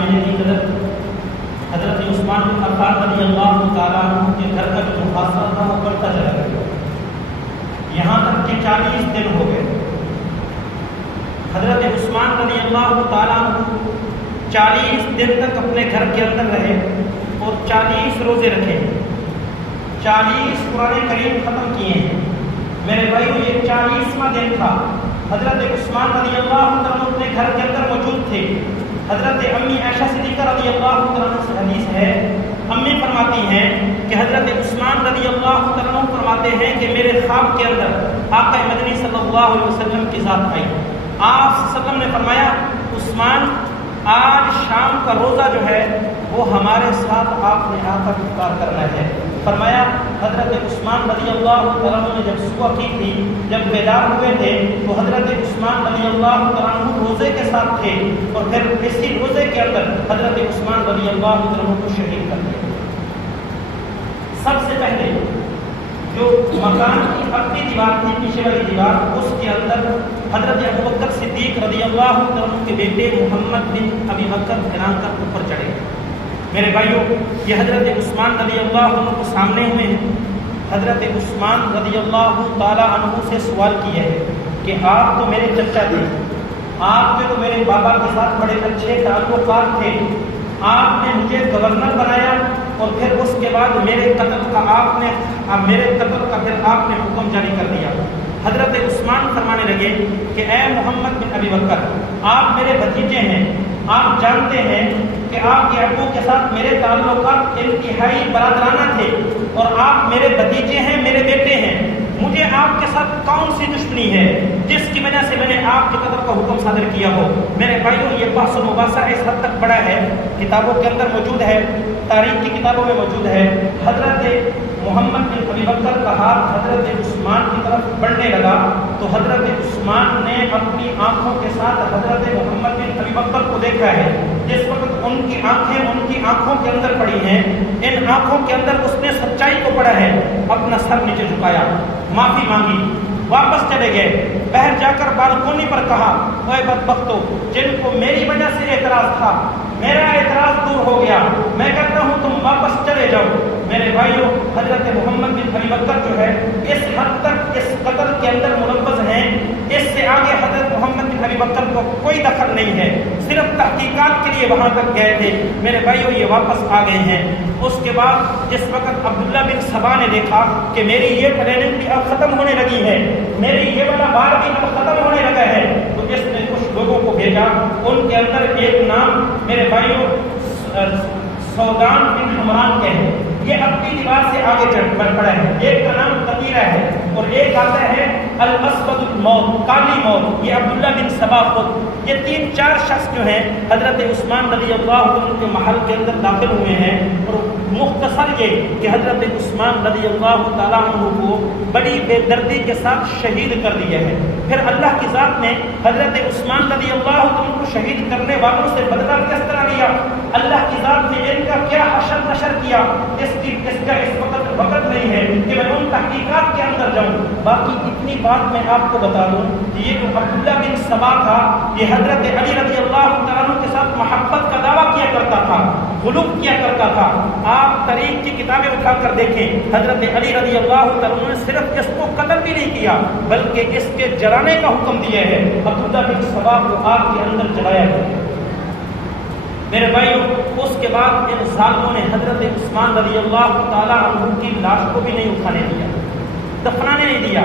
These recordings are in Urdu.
سامنے کی حضرت عثمان بن عفان رضی اللہ تعالیٰ عنہ کے گھر کا جو محاصرہ تھا وہ بڑھتا چلا گیا، یہاں تک کہ 40 دن ہو گئے۔ حضرت عثمان رضی اللہ تعالیٰ عنہ 40 دن تک اپنے گھر کے اندر رہے اور 40 روزے رکھے، 40 قرآن کریم ختم کیے ہیں۔ میرے بھائیو یہ 40واں دن تھا، حضرت عثمان رضی اللہ تعالیٰ اپنے گھر کے اندر موجود تھے۔ حضرت امی عائشہ صدیقہ رضی اللہ تعالیٰ سے حدیث ہے، امی فرماتی ہیں کہ حضرت عثمان رضی اللہ تعالیٰ فرماتے ہیں کہ میرے خواب کے اندر آقا مدنی صلی اللہ علیہ وسلم کی ذات آئی۔ آپ صلی اللہ علیہ وسلم نے فرمایا عثمان آج شام کا روزہ جو ہے وہ ہمارے ساتھ آپ نے آ کر افطار کرنا ہے۔ فرمایا حضرت عثمان رضی اللہ عنہ نے جب صبح کی تھی، جب بیدار ہوئے تھے تو حضرت عثمان رضی اللہ عنہ روزے کے ساتھ تھے اور پھر اسی روزے کے اندر حضرت عثمان رضی اللہ عنہ کو شہید کر دیا۔ سب سے پہلے جو مکان کی اپنی دیوار تھی، پیچھے والی دیوار، اس کے اندر حضرت ابوبکر صدیق رضی اللہ عنہ کے بیٹے محمد بن ابی بکر گران کر اوپر چڑھے۔ میرے بھائیوں یہ حضرت عثمان رضی اللہ عنہ کو سامنے ہوئے ہیں۔ حضرت عثمان رضی اللہ تعالی عنہ سے سوال کیا ہے کہ آپ تو میرے چچا تھے، آپ کے تو میرے بابا کے ساتھ بڑے اچھے تعلقات تھے، آپ نے مجھے گورنر بنایا اور پھر اس کے بعد میرے قتل کا پھر آپ نے حکم جاری کر دیا۔ حضرت عثمان فرمانے لگے کہ اے محمد بن ابی بکر، آپ میرے بھتیجے ہیں، آپ جانتے ہیں کہ آپ کے ابو کے ساتھ میرے تعلقات انتہائی برادرانہ تھے اور آپ میرے بھتیجے ہیں، میرے بیٹے ہیں، مجھے آپ کے ساتھ کون سی دشمنی ہے جس کی وجہ سے میں نے آپ کے قتل کا حکم صادر کیا ہو؟ میرے بھائیوں یہ بحث و مباحثہ اس حد تک بڑا ہے، کتابوں کے اندر موجود ہے، تاریخ کی کتابوں میں موجود ہے۔ حضرت محمد بن ابی بکر کا ہاتھ حضرت عثمان کی طرف بڑھنے لگا تو حضرت عثمان نے اپنی آنکھوں کے ساتھ حضرت محمد بن ابی بکر کو دیکھا ہے۔ جس وقت ان کی آنکھوں کے اندر پڑی ہیں، ان آنکھوں کے اندر اس نے سچائی کو پڑھا ہے، اپنا سر نیچے جھکایا، معافی مانگی، واپس چلے گئے۔ باہر جا کر بالکونی پر کہا اے بدبختو، جن کو میری وجہ سے اعتراض تھا، میرا اعتراض دور ہو گیا، میں کہتا ہوں تم واپس چلے جاؤ۔ میرے بھائیوں حضرت محمد بن ابی بکر جو ہے اس حد تک اس قتل کے اندر ملوث ہیں، اس سے آگے حضرت محمد بن ابی بکر کو کوئی دخل نہیں ہے، صرف تحقیقات کے لیے وہاں تک گئے تھے۔ میرے بھائیوں یہ واپس آ گئے ہیں۔ اس کے بعد جس وقت عبداللہ بن سبا نے دیکھا کہ میری یہ ٹریننگ بھی اب ختم ہونے لگی ہے، میری یہ والا بار بھی اب ختم ہونے لگا ہے، تو اس نے کچھ لوگوں کو بھیجا، ان کے اندر ایک نام میرے بھائیوں سودان بن عمران کے ہے، یہ اپنی دیوار سے آگے بڑھ پڑا ہے، ایک کا نام قطیرہ ہے اور ایک آتا ہے الاسود الموت، کالی موت، یہ عبداللہ بن سبا خود۔ یہ 3-4 شخص جو ہیں حضرت عثمان رضی اللہ عنہ کے محل کے اندر داخل ہوئے ہیں اور مختصر یہ کہ حضرت عثمان رضی اللہ تعالیٰ عنہ کو بڑی بے دردی کے ساتھ شہید کر دیا ہے۔ پھر اللہ کی ذات نے حضرت عثمان رضی اللہ عنہ کو شہید کرنے والوں سے بدلہ کس طرح لیا، اللہ کی ذات نے ان کا کیا حشر نشر کیا، اس کا اس وقت نہیں ہے کہ میں ان تحقیقات کے اندر جاؤں۔ باقی اتنی بات میں آپ کو بتا دوں کہ یہ جو عبداللہ بن سبا تھا یہ حضرت علی رضی اللہ تعالیٰ عنہ کے ساتھ محبت کا دعویٰ کیا کرتا تھا، غلو کیا کرتا تھا۔ آپ تاریخ کی کتابیں اٹھا کر دیکھیں، حضرت علی رضی اللہ تعالیٰ عنہ نے صرف اس کو قتل بھی نہیں کیا بلکہ اس کے جلانے کا حکم دیا ہے، عبداللہ بن سبا کو آگ کے اندر جلایا گیا۔ میرے بھائیوں اس کے بعد ان ظالموں نے حضرت عثمان رضی اللہ تعالیٰ عنہ کی لاش کو بھی نہیں اٹھانے دیا، دفنانے نہیں دیا۔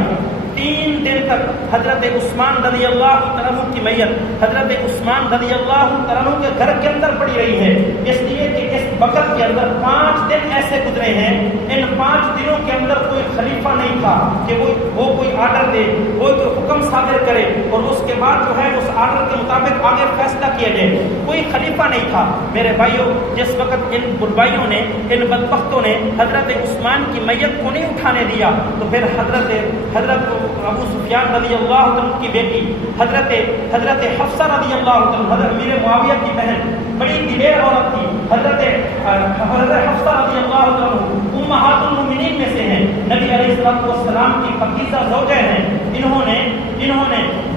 3 دن تک حضرت عثمان رضی اللہ عنہ کی میت حضرت عثمان رضی اللہ عنہ کے گھر کے اندر پڑی رہی ہے، اس لیے کہ اس وقت کے اندر 5 دن ایسے گزرے ہیں، ان 5 دنوں کے اندر کوئی خلیفہ نہیں تھا کہ وہ کوئی آرڈر دے، کوئی حکم صادر کرے اور اس کے بعد جو ہے اس آرڈر کے مطابق آگے فیصلہ کیا جائے، کوئی خلیفہ نہیں تھا۔ میرے بھائیوں جس وقت ان بربائیوں نے، ان بدبختوں نے حضرت عثمان کی میت کو نہیں اٹھانے دیا تو پھر حضرت ابو سفیان رضی اللہ عنہ کی بیٹی حضرت حفصہ رضی اللہ عنہ، حضرت امیر معاویہ کی بہن، بڑی دلیر عورت تھی، حضرت حفصہ رضی اللہ عنہ امہات المؤمنین میں سے ہیں، نبی علیہ السلام کی پاکیزہ زوجہ ہیں۔ انہوں نے